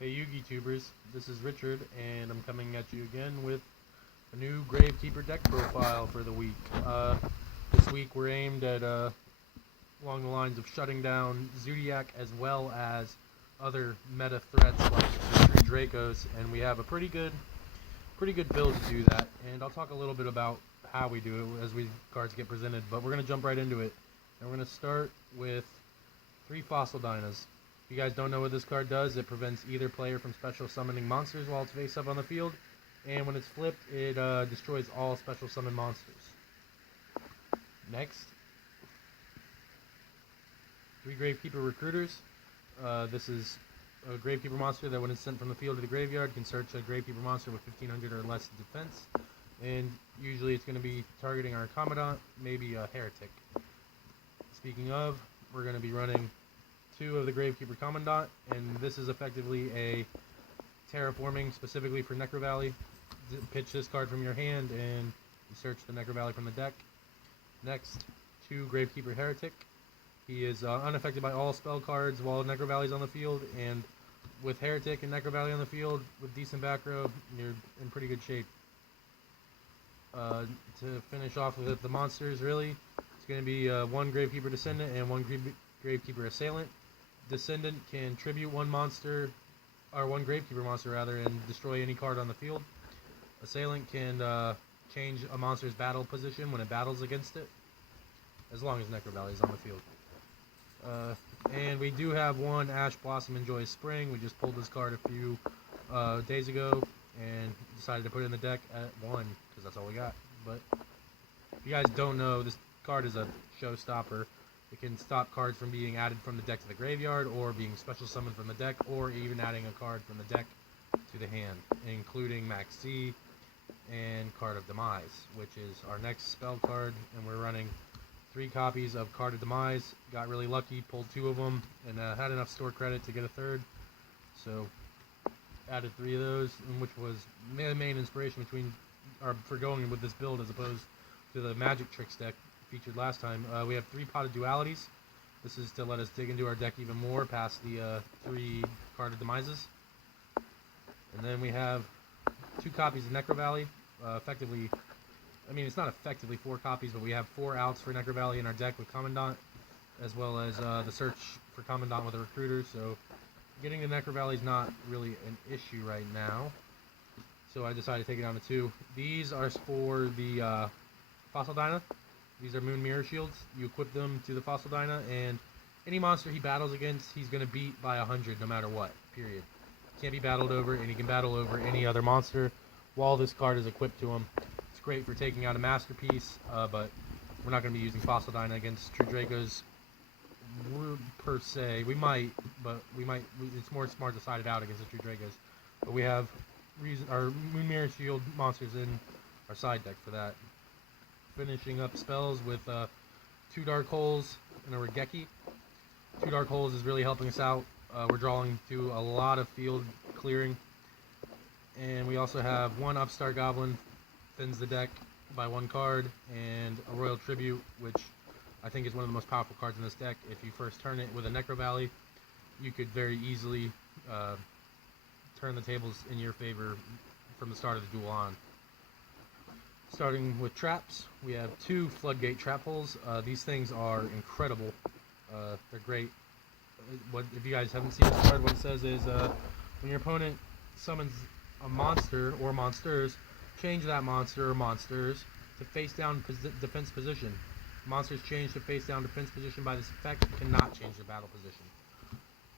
Hey YouTubers, this is Richard, and I'm coming at you again with a new Gravekeeper deck profile for the week. This week we're aimed at along the lines of shutting down Zodiac as well as other meta threats like the True Dracos, and we have a pretty good build to do that. And I'll talk a little bit about how we do it as cards get presented, but we're gonna jump right into it. And we're gonna start with 3 Fossil Dynas. If you guys don't know what this card does, it prevents either player from special summoning monsters while it's face up on the field, and when it's flipped, it destroys all special summon monsters. Next, 3 Gravekeeper Recruiters. This is a Gravekeeper monster that when it's sent from the field to the graveyard can search a Gravekeeper monster with 1500 or less defense, and usually it's going to be targeting our Commandant, maybe a Heretic. Speaking of, we're going to be running 2 of the Gravekeeper Commandant, and this is effectively a terraforming specifically for Necro Valley. Pitch this card from your hand and you search the Necro Valley from the deck. Next, 2 Gravekeeper Heretic. He is unaffected by all spell cards while Necro Valley is on the field, and with Heretic and Necro Valley on the field with decent back row, you're in pretty good shape. To finish off with the monsters, really, it's going to be 1 Gravekeeper Descendant and 1 Gravekeeper Assailant. Descendant can tribute 1 monster, or 1 Gravekeeper monster rather, and destroy any card on the field. Assailant can change a monster's battle position when it battles against it, as long as Necro Valley is on the field. And we do have 1 Ash Blossom Enjoys Spring. We just pulled this card a few days ago and decided to put it in the deck at 1 because that's all we got. But if you guys don't know, this card is a showstopper. It can stop cards from being added from the deck to the graveyard, or being special summoned from the deck, or even adding a card from the deck to the hand, including Max C and Card of Demise, which is our next spell card. And we're running 3 copies of Card of Demise. Got really lucky, pulled 2 of them, and had enough store credit to get a 3rd. So added 3 of those, which was the main inspiration for going with this build as opposed to the Magic Tricks deck featured last time. We have 3 Potted Dualities. This is to let us dig into our deck even more past the 3 Card of Demises. And then we have 2 copies of Necro Valley. Effectively, I mean, it's not effectively 4 copies, but we have 4 outs for Necro Valley in our deck with Commandant, as well as the search for Commandant with a Recruiter. So getting the Necro Valley is not really an issue right now. So I decided to take it down to 2. These are for the Fossil Dyna. These are Moon Mirror Shields. You equip them to the Fossil Dyna, and any monster he battles against, he's going to beat by 100 no matter what, period. Can't be battled over, and he can battle over any other monster while this card is equipped to him. It's great for taking out a Masterpiece, but we're not going to be using Fossil Dyna against True Dracos per se. We might, but it's more smart to side it out against the True Dracos. But we have our Moon Mirror Shield monsters in our side deck for that. Finishing up spells with 2 Dark Holes and a Raigeki. 2 Dark Holes is really helping us out. We're drawing through a lot of field clearing. And we also have 1 Upstart Goblin, thins the deck by 1 card, and a Royal Tribute, which I think is one of the most powerful cards in this deck. If you first turn it with a Necro Valley, you could very easily turn the tables in your favor from the start of the duel on. Starting with traps, we have 2 Floodgate Trap Holes. These things are incredible. They're great. If you guys haven't seen this card, what it says is when your opponent summons a monster or monsters, change that monster or monsters to face down defense position. Monsters changed to face down defense position by this effect cannot change the battle position.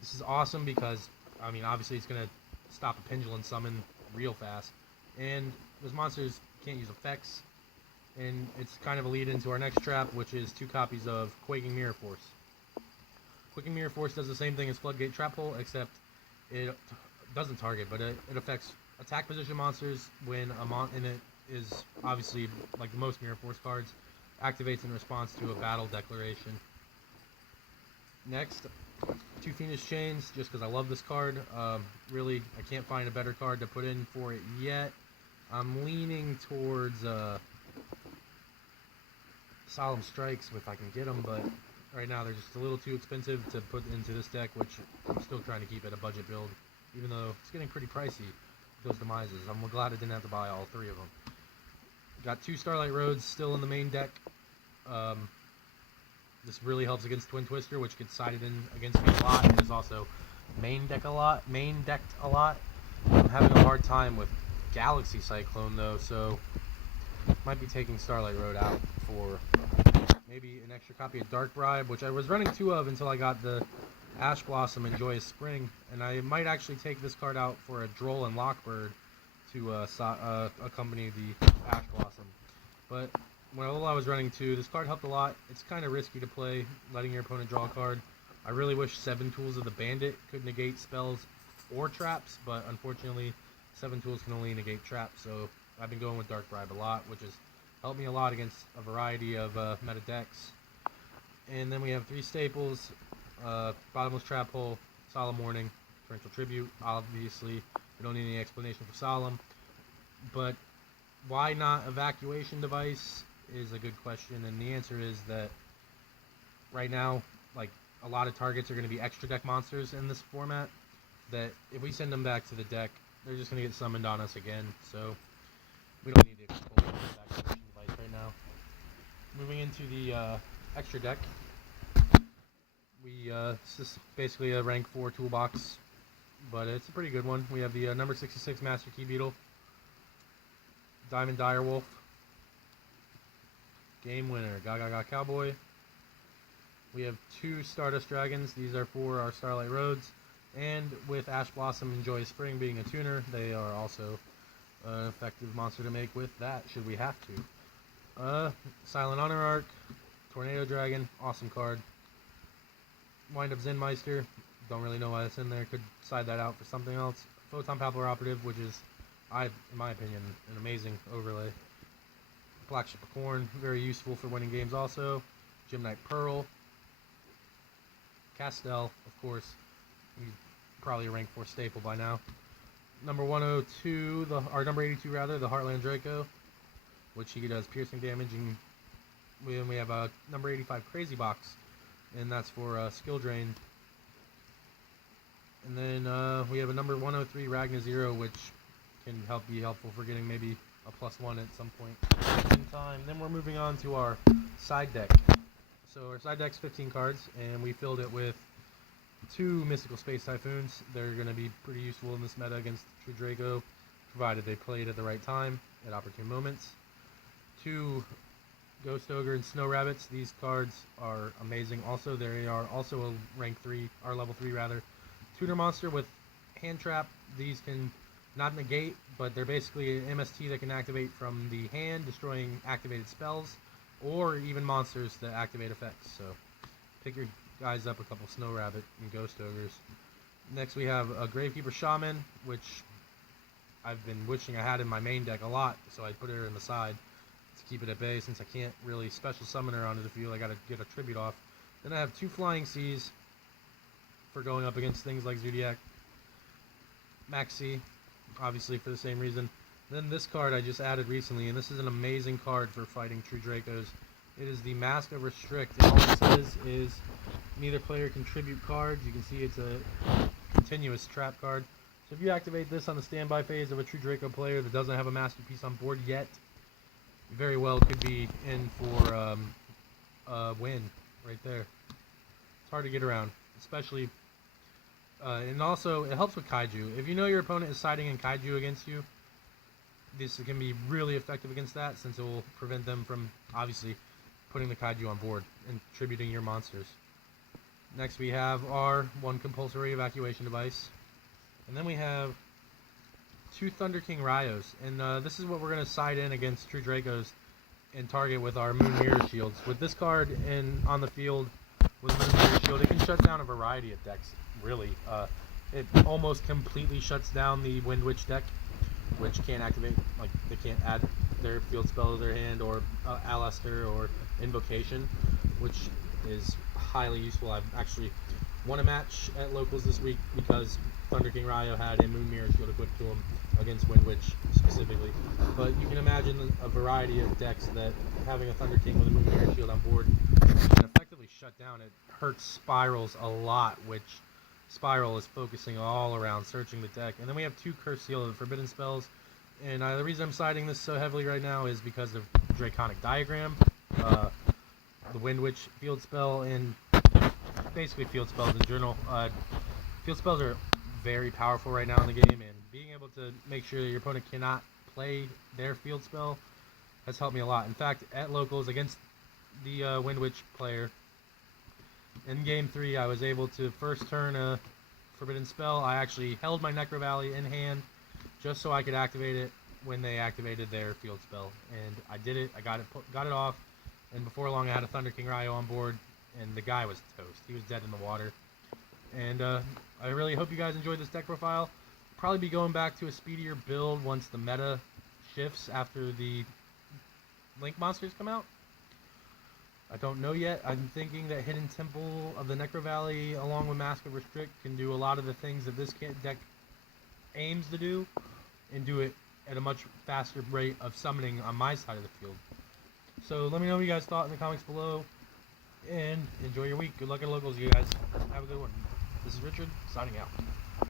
This is awesome because, I mean, obviously it's going to stop a Pendulum summon real fast, and those monsters can't use effects, and it's kind of a lead into our next trap, which is 2 copies of Quaking Mirror Force. Quaking Mirror Force does the same thing as Floodgate Trap Hole, except it doesn't target, but it affects attack position monsters when and it is obviously, like most Mirror Force cards, activates in response to a battle declaration. Next, 2 Fiendish Chains, just because I love this card. Really, I can't find a better card to put in for it yet. I'm leaning towards Solemn Strikes if I can get them, but right now they're just a little too expensive to put into this deck, which I'm still trying to keep at a budget build, even though it's getting pretty pricey, those demises. I'm glad I didn't have to buy all 3 of them. Got 2 Starlight Roads still in the main deck. This really helps against Twin Twister, which gets sided in against me a lot, and is also main decked a lot. I'm having a hard time with Galaxy Cyclone though, so might be taking Starlight Road out for maybe an extra copy of Dark Bribe, which I was running 2 of until I got the Ash Blossom and Joyous Spring, and I might actually take this card out for a Droll and Lockbird to accompany the Ash Blossom. But while I was running 2, this card helped a lot. It's kind of risky to play, letting your opponent draw a card. I really wish 7 Tools of the Bandit could negate spells or traps, but unfortunately 7 Tools can only negate traps, so I've been going with Dark Bribe a lot, which has helped me a lot against a variety of meta decks. And then we have 3 staples, Bottomless Trap Hole, Solemn Warning, Torrential Tribute. Obviously, we don't need any explanation for Solemn, but why not Evacuation Device is a good question, and the answer is that right now, like, a lot of targets are going to be extra deck monsters in this format, that if we send them back to the deck, they're just going to get summoned on us again, so we don't need to pull the Evacuation Device right now. Moving into the extra deck, it's just basically a rank 4 toolbox, but it's a pretty good one. We have the number 66 Master Key Beetle, Diamond Direwolf, Game Winner, Gaga Cowboy. We have 2 Stardust Dragons. These are for our Starlight Roads. And with Ash Blossom and Joyous Spring being a tuner, they are also an effective monster to make with that, should we have to. Silent Honor Arc, Tornado Dragon, awesome card. Wind Up Zenmeister, don't really know why that's in there. Could side that out for something else. Photon Paddler Operative, which is, in my opinion, an amazing overlay. Black Ship of Corn, very useful for winning games also. Gymnite Pearl. Castell, of course. He's probably a rank 4 staple by now. Number 102, or number 82 rather, the Heartland Draco, which he does piercing damage, and we have a number 85 Crazy Box, and that's for skill drain. And then we have a number 103 Ragna Zero, which can be helpful for getting maybe a +1 at some point in time. Then we're moving on to our side deck. So our side deck's 15 cards, and we filled it with 2 Mystical Space Typhoons. They're going to be pretty useful in this meta against True Draco, provided they played at the right time, at opportune moments. 2 Ghost Ogre and Snow Rabbits. These cards are amazing. Also, they are also a rank 3, or level 3 rather, tuner monster with Hand Trap. These can not negate, but they're basically an MST that can activate from the hand, destroying activated spells, or even monsters that activate effects. So pick your guys up a couple Snow Rabbit and Ghost Ogres. Next we have a Gravekeeper Shaman, which I've been wishing I had in my main deck a lot, so I put her in the side to keep it at bay since I can't really special summon her on it. If you I gotta get a tribute off. Then I have 2 Flying Seas for going up against things like Zodiac, Maxi, obviously for the same reason. Then this card I just added recently, and this is an amazing card for fighting True Dracos. It is the Mask of Restrict, and all it says is neither player can tribute cards. You can see it's a continuous trap card. So if you activate this on the standby phase of a True Draco player that doesn't have a Masterpiece on board yet, very well could be in for a win right there. It's hard to get around, especially, and also it helps with Kaiju. If you know your opponent is siding in Kaiju against you, this can be really effective against that, since it will prevent them from, obviously, putting the Kaiju on board and tributing your monsters. Next we have our 1 compulsory evacuation device. And then we have 2 Thunder King Ryos. And this is what we're going to side in against True Dracos and target with our Moon Mirror Shields. With this card on the field with Moon Mirror Shield, it can shut down a variety of decks, really. It almost completely shuts down the Wind Witch deck, which can't activate, like, they can't add their field spell to their hand, or Alastair, or Invocation, which is highly useful. I've actually won a match at locals this week because Thunder King Ryo had a Moon Mirror Shield equipped to him against Wind Witch specifically. But you can imagine a variety of decks that having a Thunder King with a Moon Mirror Shield on board can effectively shut down. It hurts Spirals a lot, which Spiral is focusing all around searching the deck. And then we have 2 Curse Seal of the Forbidden Spells. And the reason I'm citing this so heavily right now is because of Draconic Diagram, the Wind Witch field spell, and basically field spells in general. Field spells are very powerful right now in the game, and being able to make sure that your opponent cannot play their field spell has helped me a lot. In fact, at locals against the Wind Witch player, in Game 3, I was able to first turn a Forbidden Spell. I actually held my Necro Valley in hand just so I could activate it when they activated their field spell. And I did it. I got it off. And before long, I had a Thunder King Ryo on board, and the guy was toast. He was dead in the water. And I really hope you guys enjoyed this deck profile. Probably be going back to a speedier build once the meta shifts after the Link monsters come out. I don't know yet. I'm thinking that Hidden Temple of the Necro Valley along with Mask of Restrict can do a lot of the things that this deck aims to do, and do it at a much faster rate of summoning on my side of the field. So let me know what you guys thought in the comments below, and enjoy your week. Good luck at locals, you guys. Have a good one. This is Richard, signing out.